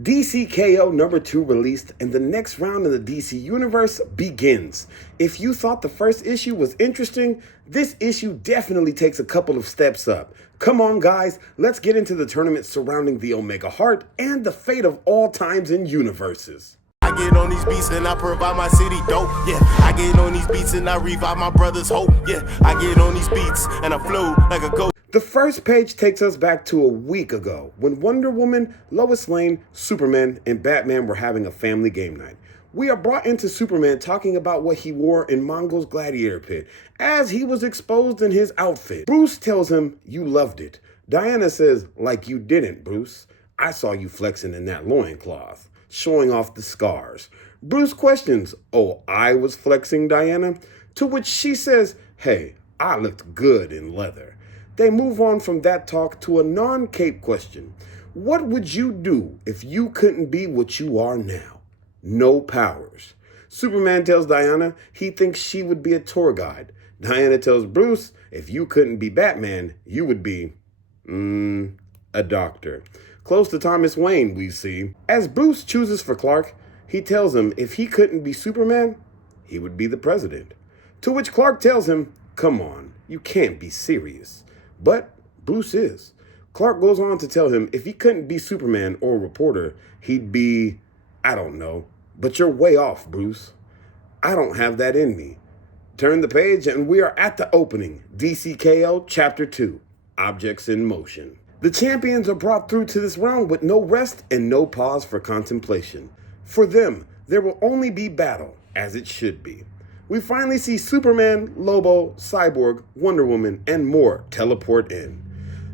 DCKO number 2 released, and the next round in the DC Universe begins. If you thought the first issue was interesting, this issue definitely takes a couple of steps up. Come on guys, let's get into the tournament surrounding the Omega Heart and the fate of all times and universes. I get on these beats and I provide my city dope, yeah. I get on these beats and I revive my brother's hope, yeah. I get on these beats and I flow like a ghost. The first page takes us back to a week ago when Wonder Woman, Lois Lane, Superman, and Batman were having a family game night. We are brought into Superman talking about what he wore in Mongo's gladiator pit as he was exposed in his outfit. Bruce tells him, "You loved it." Diana says, "Like you didn't, Bruce. I saw you flexing in that loincloth, showing off the scars." Bruce questions, "Oh, I was flexing, Diana?" To which she says, "Hey, I looked good in leather." They move on from that talk to a non-cape question. What would you do if you couldn't be what you are now? No powers. Superman tells Diana he thinks she would be a tour guide. Diana tells Bruce if you couldn't be Batman, you would be, a doctor. Close to Thomas Wayne, we see. As Bruce chooses for Clark, he tells him if he couldn't be Superman, he would be the president. To which Clark tells him, "Come on, you can't be serious." But Bruce is. Clark goes on to tell him if he couldn't be Superman or a reporter, he'd be, I don't know, but you're way off, Bruce. I don't have that in me. Turn the page and we are at the opening, DCKO Chapter 2, Objects in Motion. The champions are brought through to this round with no rest and no pause for contemplation. For them, there will only be battle, as it should be. We finally see Superman, Lobo, Cyborg, Wonder Woman, and more teleport in.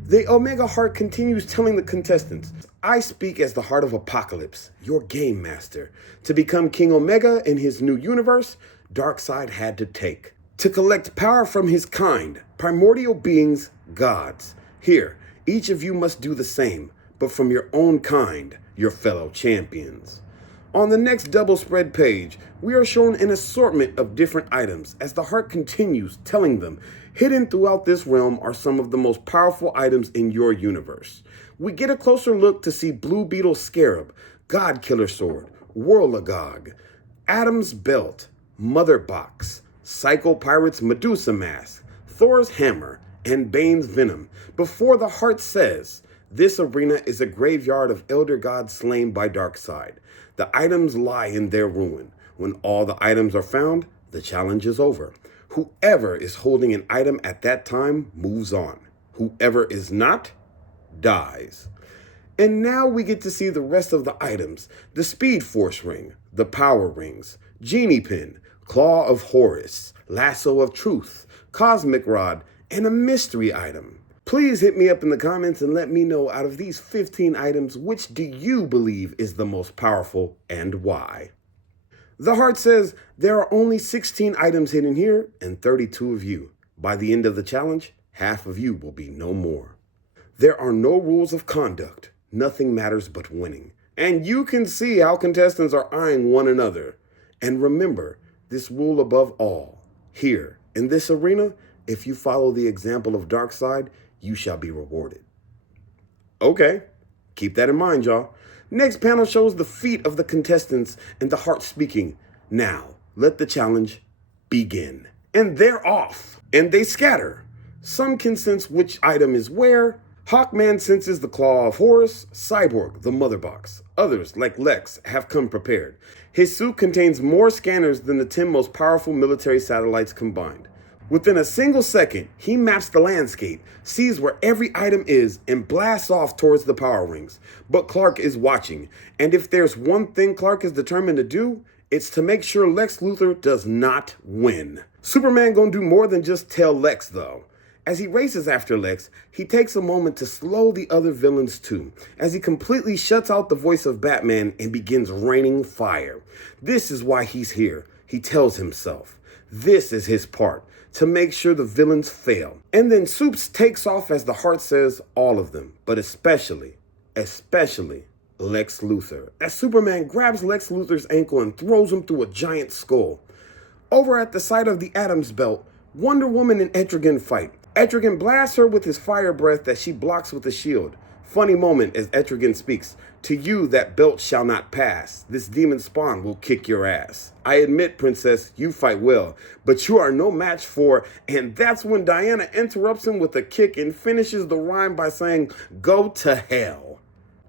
The Omega Heart continues telling the contestants, "I speak as the Heart of Apocalypse, your game master. To become King Omega in his new universe, Darkseid had to take. To collect power from his kind, primordial beings, gods. Here, each of you must do the same, but from your own kind, your fellow champions." On the next double spread page, we are shown an assortment of different items as the Heart continues telling them hidden throughout this realm are some of the most powerful items in your universe. We get a closer look to see Blue Beetle Scarab, God Killer Sword, Whirlagog, Adam's Belt, Mother Box, Psycho Pirate's Medusa Mask, Thor's Hammer, and Bane's Venom, before the Heart says, "This arena is a graveyard of elder gods slain by Darkseid. The items lie in their ruin. When all the items are found, the challenge is over. Whoever is holding an item at that time moves on. Whoever is not, dies." And now we get to see the rest of the items. The Speed Force Ring, the Power Rings, Genie Pin, Claw of Horus, Lasso of Truth, Cosmic Rod, and a mystery item. Please hit me up in the comments and let me know out of these 15 items, which do you believe is the most powerful and why? The Heart says there are only 16 items hidden here and 32 of you. By the end of the challenge, half of you will be no more. There are no rules of conduct. Nothing matters but winning. And you can see how contestants are eyeing one another. And remember, this rule above all. Here, in this arena, if you follow the example of Darkseid, you shall be rewarded. Okay, keep that in mind, y'all. Next panel shows the feet of the contestants and the Heart speaking. Now, let the challenge begin. And they're off, and they scatter. Some can sense which item is where. Hawkman senses the Claw of Horus, Cyborg, the Mother Box. Others, like Lex, have come prepared. His suit contains more scanners than the 10 most powerful military satellites combined. Within a single second, he maps the landscape, sees where every item is, and blasts off towards the power rings. But Clark is watching, and if there's one thing Clark is determined to do, it's to make sure Lex Luthor does not win. Superman gonna do more than just tell Lex, though. As he races after Lex, he takes a moment to slow the other villains too, as he completely shuts out the voice of Batman and begins raining fire. This is why he's here, he tells himself. This is his part, to make sure the villains fail. And then Supes takes off as the Heart says all of them, but especially Lex Luthor, as Superman grabs Lex Luthor's ankle and throws him through a giant skull. Over at the side of the Adam's Belt, Wonder Woman and Etrigan fight. Etrigan blasts her with his fire breath that she blocks with a shield. Funny moment as Etrigan speaks. To you that belt shall not pass. This demon spawn will kick your ass. I admit, princess, you fight well, but you are no match for... And that's when Diana interrupts him with a kick and finishes the rhyme by saying, go to hell,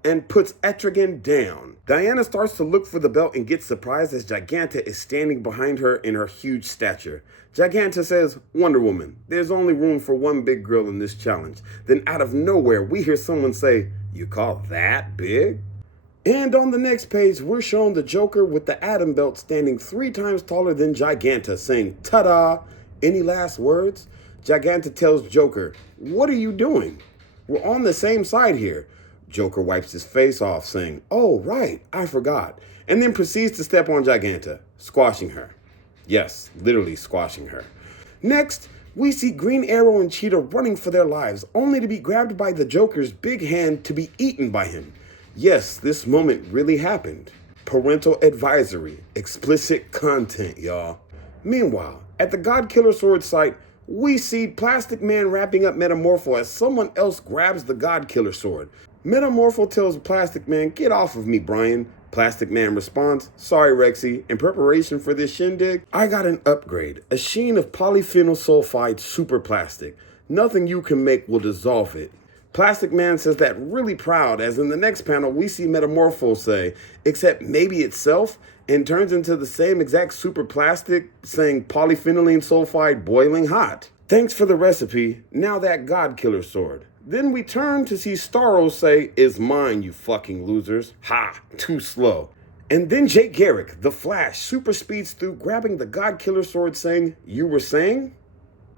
and puts Etrigan down. Diana starts to look for the belt and gets surprised as Giganta is standing behind her in her huge stature. Giganta says, Wonder Woman, there's only room for one big girl in this challenge. Then out of nowhere, we hear someone say, you call that big? And on the next page, we're shown the Joker with the Atom Belt standing 3 times taller than Giganta, saying, ta-da! Any last words? Giganta tells Joker, what are you doing? We're on the same side here. Joker wipes his face off, saying, oh, right, I forgot, and then proceeds to step on Giganta, squashing her. Yes, literally squashing her. Next, we see Green Arrow and Cheetah running for their lives, only to be grabbed by the Joker's big hand to be eaten by him. Yes, this moment really happened. Parental advisory, explicit content, y'all. Meanwhile, at the God Killer Sword site, we see Plastic Man wrapping up Metamorpho as someone else grabs the God Killer Sword. Metamorpho tells Plastic Man, get off of me, Brian. Plastic Man responds, sorry, Rexy, in preparation for this shindig, I got an upgrade, a sheen of polyphenol sulfide super plastic. Nothing you can make will dissolve it. Plastic Man says that really proud, as in the next panel we see Metamorpho say, except maybe itself, and turns into the same exact super plastic, saying polyphenylene sulfide boiling hot. Thanks for the recipe, now that God Killer Sword. Then we turn to see Starro say, is mine, you fucking losers. Ha, too slow. And then Jake Garrick, the Flash, super speeds through, grabbing the God Killer Sword, saying, you were saying?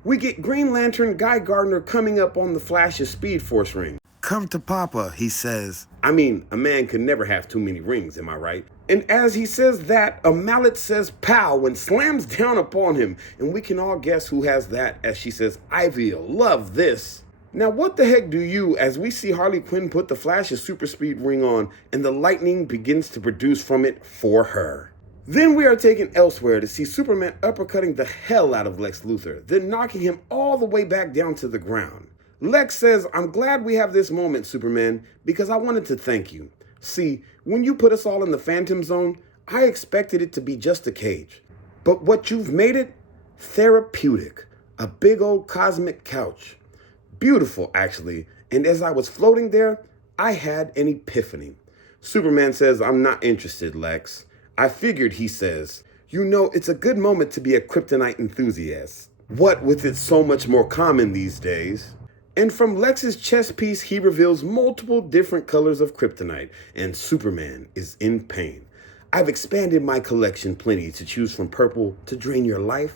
We get Green Lantern Guy Gardner coming up on the Flash's Speed Force ring. Come to Papa, he says. I mean, a man can never have too many rings, am I right? And as he says that, a mallet says pow and slams down upon him. And we can all guess who has that, as she says, Ivy'll love this. Now what the heck do you, as we see Harley Quinn put the Flash's super speed ring on and the lightning begins to produce from it for her. Then we are taken elsewhere to see Superman uppercutting the hell out of Lex Luthor, then knocking him all the way back down to the ground. Lex says, I'm glad we have this moment, Superman, because I wanted to thank you. See, when you put us all in the Phantom Zone, I expected it to be just a cage. But what you've made it? Therapeutic. A big old cosmic couch. Beautiful, actually, and as I was floating there, I had an epiphany. Superman says, I'm not interested, Lex. I figured, he says, you know, it's a good moment to be a kryptonite enthusiast. What with it so much more common these days? And from Lex's chest piece, he reveals multiple different colors of kryptonite, and Superman is in pain. I've expanded my collection plenty to choose from purple to drain your life,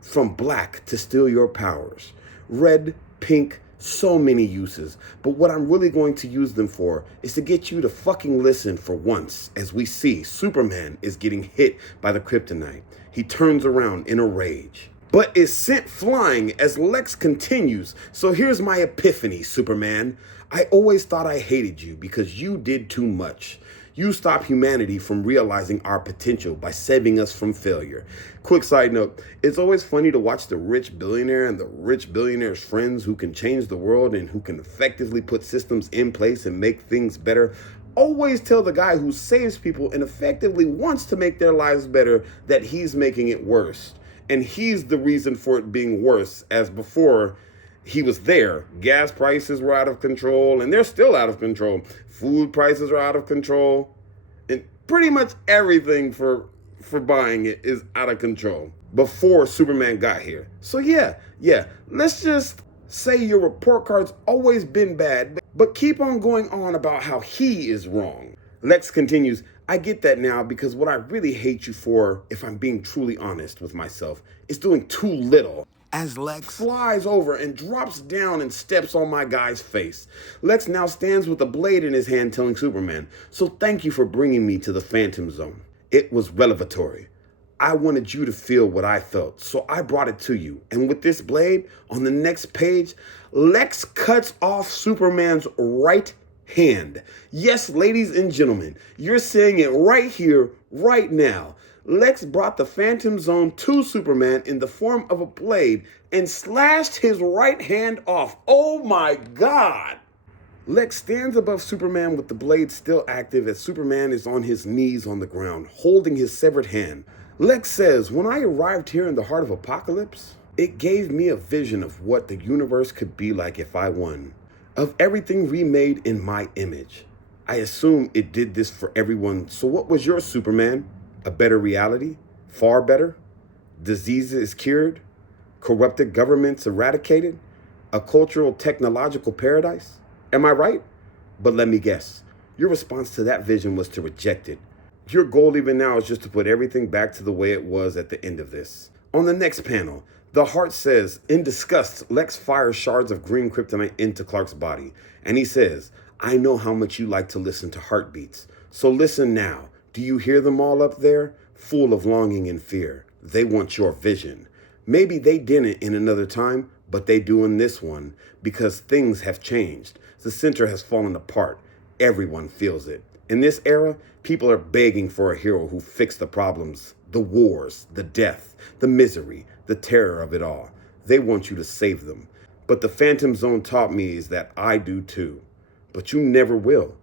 from black to steal your powers, red, pink, so many uses, but what I'm really going to use them for is to get you to fucking listen for once, as we see Superman is getting hit by the kryptonite. He turns around in a rage, but is sent flying as Lex continues. So here's my epiphany, Superman. I always thought I hated you because you did too much. You stopped humanity from realizing our potential by saving us from failure. Quick side note, it's always funny to watch the rich billionaire and the rich billionaire's friends who can change the world and who can effectively put systems in place and make things better always tell the guy who saves people and effectively wants to make their lives better that he's making it worse. And he's the reason for it being worse, as before he was there. Gas prices were out of control, and they're still out of control. Food prices are out of control. And pretty much everything for buying it is out of control before Superman got here. So yeah, let's just say your report card's always been bad, but keep on going on about how he is wrong. Lex continues, I get that now because what I really hate you for, if I'm being truly honest with myself, is doing too little. As Lex flies over and drops down and steps on my guy's face. Lex now stands with a blade in his hand telling Superman, so thank you for bringing me to the Phantom Zone. It was revelatory. I wanted you to feel what I felt, so I brought it to you. And with this blade, on the next page, Lex cuts off Superman's right hand. Yes, ladies and gentlemen, you're seeing it right here, right now. Lex brought the Phantom Zone to Superman in the form of a blade and slashed his right hand off. Oh my God! Lex stands above Superman with the blade still active as Superman is on his knees on the ground, holding his severed hand. Lex says, "When I arrived here in the heart of Apocalypse, it gave me a vision of what the universe could be like if I won. Of everything remade in my image. I assume it did this for everyone. So what was yours, Superman? A better reality? Far better? Diseases cured? Corrupted governments eradicated? A cultural technological paradise? Am I right? But let me guess. Your response to that vision was to reject it. Your goal even now is just to put everything back to the way it was at the end of this." On the next panel, the Heart says, in disgust, Lex fires shards of green kryptonite into Clark's body. And he says, "I know how much you like to listen to heartbeats. So listen now. Do you hear them all up there? Full of longing and fear. They want your vision. Maybe they didn't in another time, but they do in this one, because things have changed. The center has fallen apart. Everyone feels it. In this era, people are begging for a hero who fixed the problems, the wars, the death, the misery, the terror of it all. They want you to save them. But the Phantom Zone taught me is that I do too. But you never will."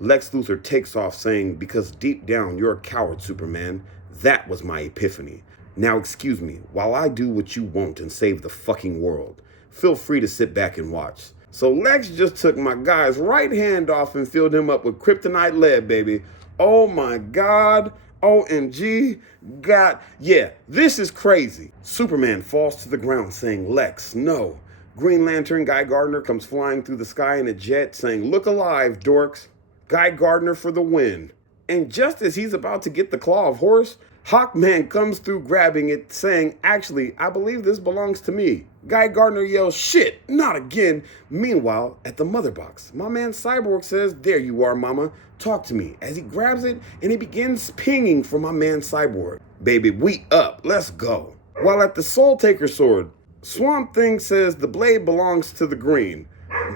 Lex Luthor takes off saying, "Because deep down you're a coward, Superman. That was my epiphany. Now excuse me while I do what you want and save the fucking world. Feel free to sit back and watch." So Lex just took my guy's right hand off and filled him up with kryptonite lead, baby. Oh my God. OMG. God. Yeah, this is crazy. Superman falls to the ground saying, "Lex, no." Green Lantern Guy Gardner comes flying through the sky in a jet saying, "Look alive, dorks. Guy Gardner for the win." And just as he's about to get the Claw of Horus, Hawkman comes through grabbing it, saying, "Actually, I believe this belongs to me." Guy Gardner yells, "Shit, not again." Meanwhile, at the mother box, my man Cyborg says, "There you are, mama. Talk to me," as he grabs it and he begins pinging for my man Cyborg. Baby, we up. Let's go. While at the Soul Taker sword, Swamp Thing says the blade belongs to the Green.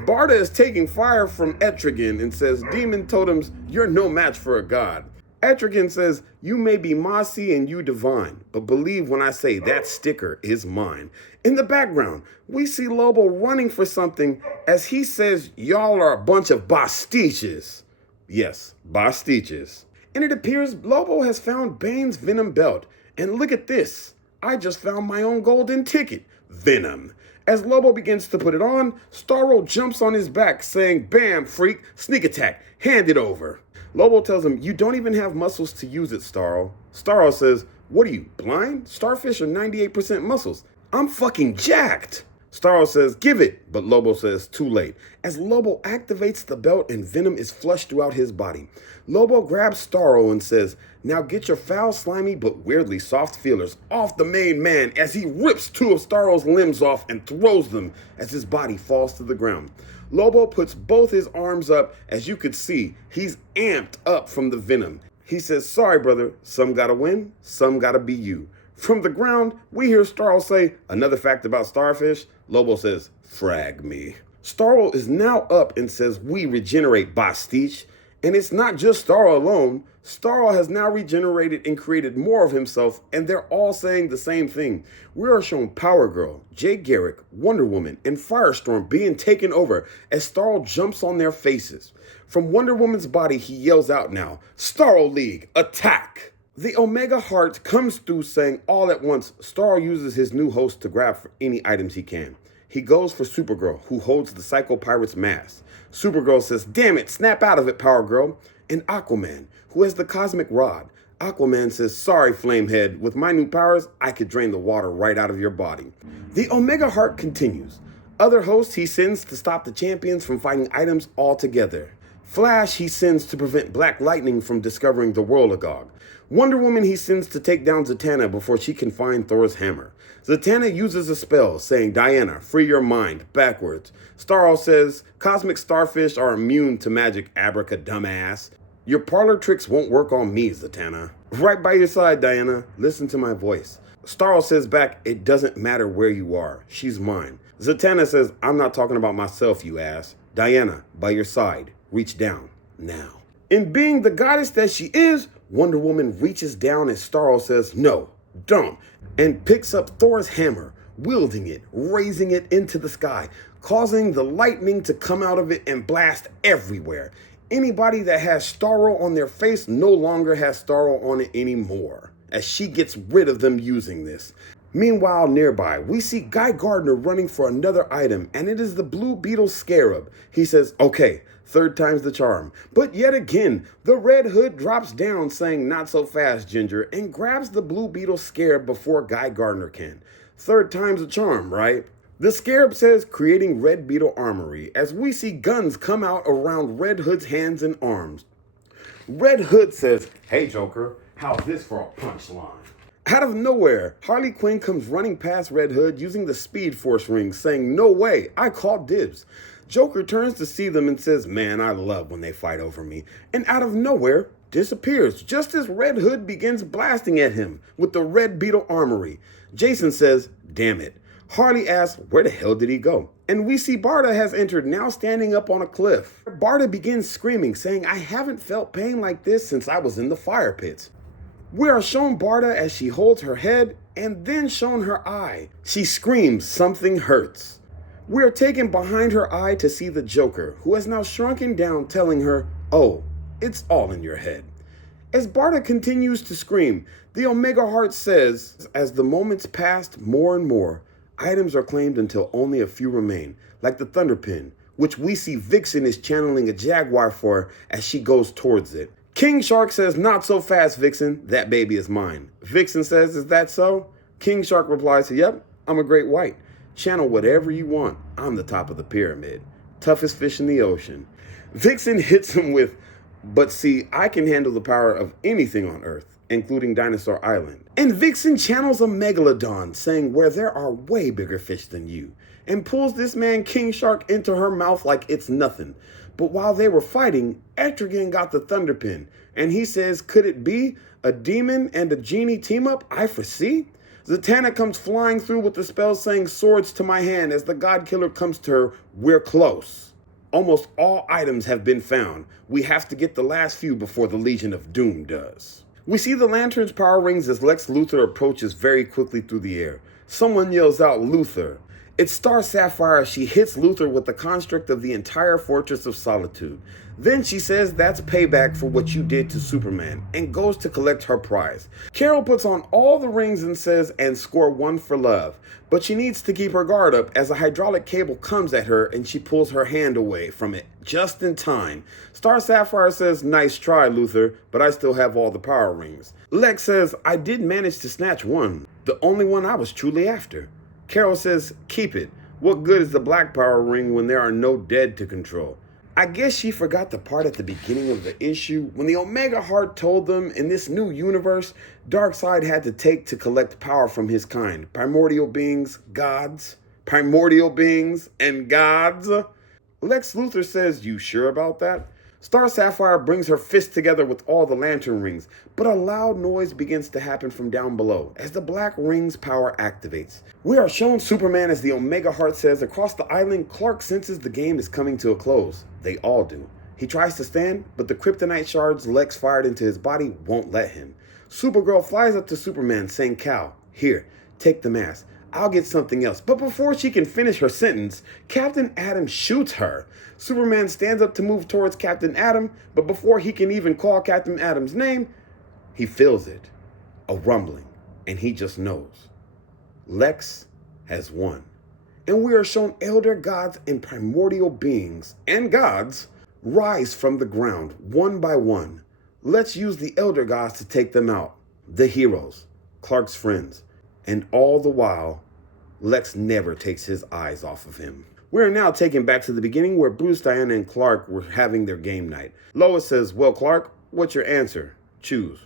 Barda is taking fire from Etrigan and says, "Demon totems, you're no match for a god." Etrigan says, "You may be mossy and you divine, but believe when I say that sticker is mine." In the background, we see Lobo running for something as he says, "Y'all are a bunch of bastiches." Yes, bastiches. And it appears Lobo has found Bane's Venom belt. And look at this. I just found my own golden ticket. Venom. As Lobo begins to put it on, Starro jumps on his back saying, "Bam, freak, sneak attack, hand it over." Lobo tells him, "You don't even have muscles to use it, Starro." Starro says, "What are you, blind? Starfish are 98% muscles. I'm fucking jacked." Starro says, "Give it," but Lobo says, "Too late." As Lobo activates the belt and Venom is flushed throughout his body. Lobo grabs Starro and says, "Now get your foul, slimy, but weirdly soft feelers off the main man," as he rips two of Starro's limbs off and throws them as his body falls to the ground. Lobo puts both his arms up. As you could see, he's amped up from the venom. He says, "Sorry, brother. Some gotta win, some gotta be you." From the ground, we hear Starro say, "Another fact about Starfish." Lobo says, "Frag me." Starro is now up and says, "We regenerate, Bastich." And it's not just Starro alone. Starro has now regenerated and created more of himself, and they're all saying the same thing. We are shown Power Girl, Jay Garrick, Wonder Woman, and Firestorm being taken over as Starro jumps on their faces. From Wonder Woman's body, he yells out now, "Starro League, attack!" The Omega Heart comes through saying all at once, Starro uses his new host to grab for any items he can. He goes for Supergirl, who holds the Psycho Pirate's mask. Supergirl says, "Damn it, snap out of it, Power Girl." And Aquaman, who has the Cosmic Rod. Aquaman says, "Sorry, Flamehead, with my new powers, I could drain the water right out of your body." The Omega Heart continues. Other hosts he sends to stop the champions from fighting items altogether. Flash he sends to prevent Black Lightning from discovering the Whirligog. Wonder Woman he sends to take down Zatanna before she can find Thor's hammer. Zatanna uses a spell saying, "Diana, free your mind," backwards. Starro says, "Cosmic starfish are immune to magic, abraca dumbass. Your parlor tricks won't work on me, Zatanna." Right by your side, Diana. Listen to my voice. Starro says back, "It doesn't matter where you are. She's mine." Zatanna says, "I'm not talking about myself, you ass." Diana, by your side. Reach down, now. In being the goddess that she is, Wonder Woman reaches down and Starro says, "No, don't," and picks up Thor's hammer, wielding it, raising it into the sky. causing the lightning to come out of it and blast everywhere. Anybody that has Starro on their face no longer has Starro on it anymore, as she gets rid of them using this. Meanwhile, nearby, we see Guy Gardner running for another item, and it is the Blue Beetle Scarab. He says, okay, third time's the charm. But yet again, the Red Hood drops down saying, not so fast, Ginger, and grabs the Blue Beetle Scarab before Guy Gardner can. Third time's the charm, right? The Scarab says, creating Red Beetle Armory, as we see guns come out around Red Hood's hands and arms. Red Hood says, hey Joker, how's this for a punchline? Out of nowhere, Harley Quinn comes running past Red Hood using the Speed Force ring, saying, no way, I called dibs. Joker turns to see them and says, man, I love when they fight over me. And out of nowhere, disappears, just as Red Hood begins blasting at him with the Red Beetle Armory. Jason says, damn it. Harley asks, where the hell did he go? And we see Barda has entered, now standing up on a cliff. Barda begins screaming, saying, I haven't felt pain like this since I was in the fire pits. We are shown Barda as she holds her head and then shown her eye. She screams, something hurts. We are taken behind her eye to see the Joker, who has now shrunken down, telling her, oh, it's all in your head. As Barda continues to scream, the Omega Heart says, as the moments passed more and more, items are claimed until only a few remain, like the Thunderpin, which we see Vixen is channeling a Jaguar for as she goes towards it. King Shark says, not so fast, Vixen. That baby is mine. Vixen says, is that so? King Shark replies, yep, I'm a great white. Channel whatever you want. I'm the top of the pyramid. Toughest fish in the ocean. Vixen hits him with, but see, I can handle the power of anything on Earth, including Dinosaur Island. And Vixen channels a Megalodon, saying where there are way bigger fish than you, and pulls this man King Shark into her mouth like it's nothing. But while they were fighting, Etrigan got the Thunderpin, and he says, could it be a demon and a genie team up I foresee? Zatanna comes flying through with the spell saying, swords to my hand, as the God Killer comes to her, we're close. Almost all items have been found. We have to get the last few before the Legion of Doom does. We see the Lantern's power rings as Lex Luthor approaches very quickly through the air. Someone yells out, Luthor. It's Star Sapphire as she hits Luthor with the construct of the entire Fortress of Solitude. Then she says that's payback for what you did to Superman, and goes to collect her prize. Carol puts on all the rings and says, and score one for love. But she needs to keep her guard up as a hydraulic cable comes at her and she pulls her hand away from it just in time. Star Sapphire says, nice try, Luthor, but I still have all the power rings. Lex says, I did manage to snatch one, the only one I was truly after. Carol says, keep it. What good is the black power ring when there are no dead to control? I guess she forgot the part at the beginning of the issue when the Omega Heart told them in this new universe, Darkseid had to take to collect power from his kind. Primordial beings, gods. Primordial beings and gods. Lex Luthor says, you sure about that? Star Sapphire brings her fist together with all the lantern rings, but a loud noise begins to happen from down below as the black ring's power activates. We are shown Superman as the Omega Heart says across the island. Clark senses the game is coming to a close. They all do. He tries to stand, but the kryptonite shards Lex fired into his body won't let him. Supergirl flies up to Superman saying, Cal, here, take the mask. I'll get something else. But before she can finish her sentence, Captain Atom shoots her. Superman stands up to move towards Captain Atom, but before he can even call Captain Atom's name, he feels it, a rumbling, and he just knows. Lex has won. And we are shown elder gods and primordial beings, and gods, rise from the ground, one by one. Let's use the elder gods to take them out. The heroes, Clark's friends. And all the while, Lex never takes his eyes off of him. We are now taken back to the beginning where Bruce, Diana, and Clark were having their game night. Lois says, well, Clark, what's your answer? Choose.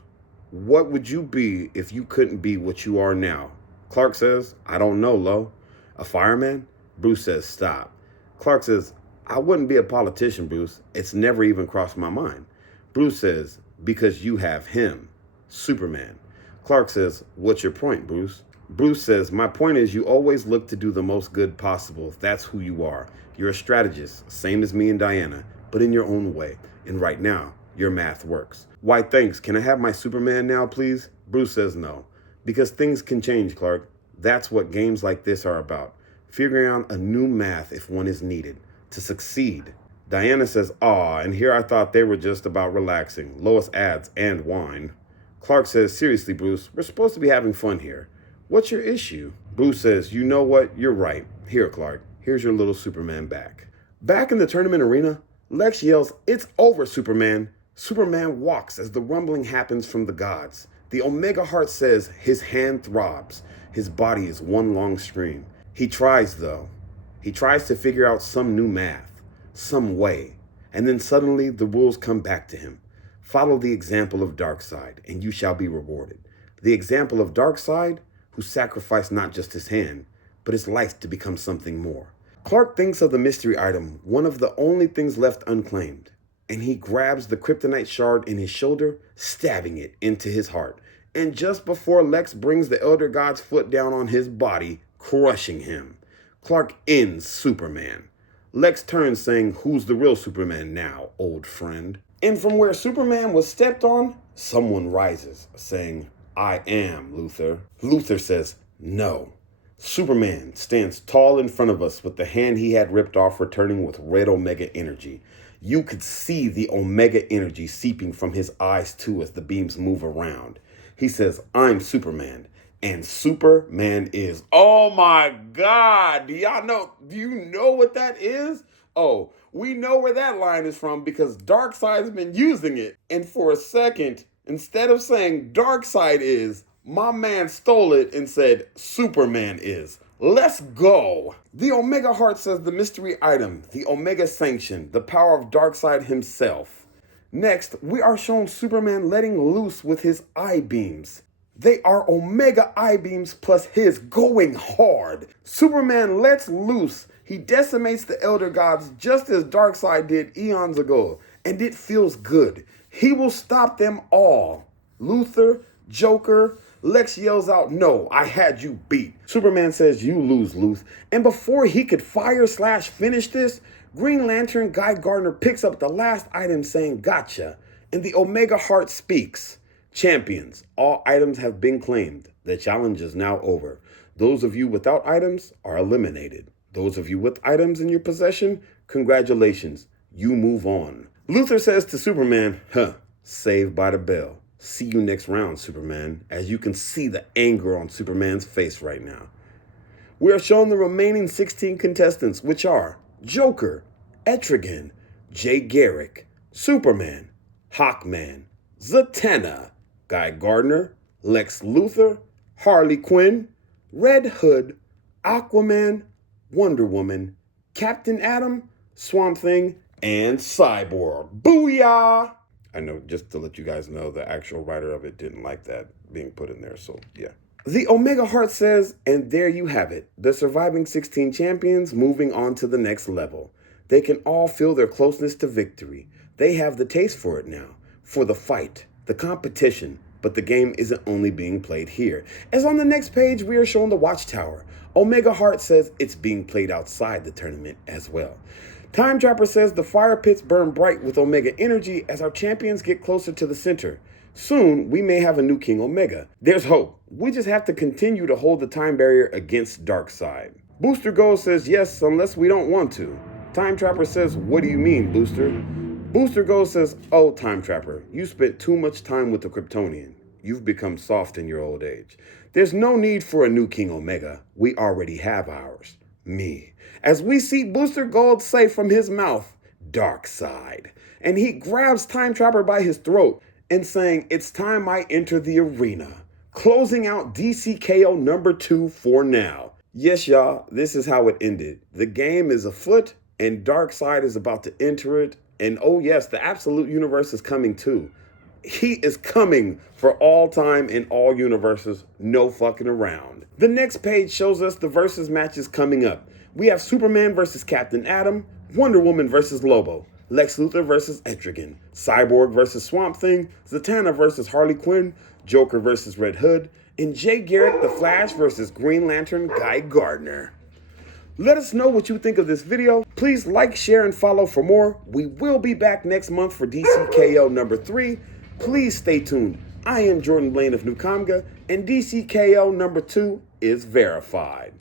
What would you be if you couldn't be what you are now? Clark says, I don't know, Lo. A fireman? Bruce says, stop. Clark says, I wouldn't be a politician, Bruce. It's never even crossed my mind. Bruce says, because you have him, Superman. Clark says, what's your point, Bruce? Bruce says, my point is you always look to do the most good possible. That's who you are. You're a strategist, same as me and Diana, but in your own way. And right now, your math works. Why, thanks. Can I have my Superman now, please? Bruce says no. Because things can change, Clark. That's what games like this are about. figuring out a new math if one is needed, to succeed. Diana says, "Aw, and here I thought they were just about relaxing." Lois adds, "and wine." Clark says, "Seriously, Bruce, we're supposed to be having fun here. What's your issue?" Bruce says, "You know what? You're right. Here, Clark, here's your little Superman back." Back in the tournament arena, Lex yells, "It's over, Superman." Superman walks as the rumbling happens from the gods. The Omega Heart says his hand throbs. His body is one long scream. He tries, though. He tries to figure out some new math, some way. And then suddenly the rules come back to him. Follow the example of Darkseid, and you shall be rewarded. The example of Darkseid, who sacrificed not just his hand, but his life to become something more. Clark thinks of the mystery item, one of the only things left unclaimed, and he grabs the kryptonite shard in his shoulder, stabbing it into his heart. And just before Lex brings the Elder God's foot down on his body, crushing him, Clark ends Superman. Lex turns saying, "Who's the real Superman now, old friend?" And from where Superman was stepped on, someone rises, saying, "I am Luthor." Luthor says, "No." Superman stands tall in front of us with the hand he had ripped off returning with red Omega energy. You could see the Omega energy seeping from his eyes too as the beams move around. He says, "I'm Superman." And Superman is. Oh my God. Do you know what that is? Oh, we know where that line is from because Darkseid's been using it. And for a second, instead of saying Darkseid is, my man stole it and said Superman is. Let's go. The Omega Heart says the mystery item, the Omega Sanction, the power of Darkseid himself. Next, we are shown Superman letting loose with his eye beams. They are Omega eye beams plus his going hard. Superman lets loose. He decimates the Elder Gods just as Darkseid did eons ago, and it feels good. He will stop them all. Luthor, Joker, Lex yells out, "No, I had you beat." Superman says, "You lose, Luth." And before he could fire/finish this, Green Lantern Guy Gardner picks up the last item saying, "Gotcha." And the Omega Heart speaks. "Champions, all items have been claimed. The challenge is now over. Those of you without items are eliminated. Those of you with items in your possession, congratulations, you move on." Luthor says to Superman, "Saved by the bell. See you next round, Superman," as you can see the anger on Superman's face right now. We are shown the remaining 16 contestants, which are Joker, Etrigan, Jay Garrick, Superman, Hawkman, Zatanna, Guy Gardner, Lex Luthor, Harley Quinn, Red Hood, Aquaman, Wonder Woman, Captain Atom, Swamp Thing, and Cyborg. Booyah! I know, just to let you guys know, the actual writer of it didn't like that being put in there, so yeah. The Omega Heart says, and there you have it, the surviving 16 champions moving on to the next level. They can all feel their closeness to victory. They have the taste for it now, for the fight, the competition, but the game isn't only being played here. As on the next page, we are shown the Watchtower. Omega Heart says it's being played outside the tournament as well. Time Trapper says the fire pits burn bright with Omega energy as our champions get closer to the center. Soon, we may have a new King Omega. There's hope. We just have to continue to hold the time barrier against Darkseid. Booster Gold says yes, unless we don't want to. Time Trapper says, "What do you mean, Booster?" Booster Gold says, "Oh, Time Trapper, you spent too much time with the Kryptonian. You've become soft in your old age. There's no need for a new King Omega. We already have ours. Me." As we see Booster Gold say from his mouth, "Darkseid." And he grabs Time Trapper by his throat and saying, "It's time I enter the arena." Closing out DCKO number 2 for now. Yes, y'all, this is how it ended. The game is afoot and Darkseid is about to enter it. And oh yes, the Absolute Universe is coming too. He is coming for all time in all universes, no fucking around. The next page shows us the versus matches coming up. We have Superman versus Captain Atom, Wonder Woman versus Lobo, Lex Luthor versus Etrigan, Cyborg versus Swamp Thing, Zatanna versus Harley Quinn, Joker versus Red Hood, and Jay Garrick the Flash versus Green Lantern Guy Gardner. Let us know what you think of this video. Please like, share, and follow for more. We will be back next month for DCKO number 3. Please stay tuned. I am Jordan Blaine of Nukamga, and DCKO number 2 is verified.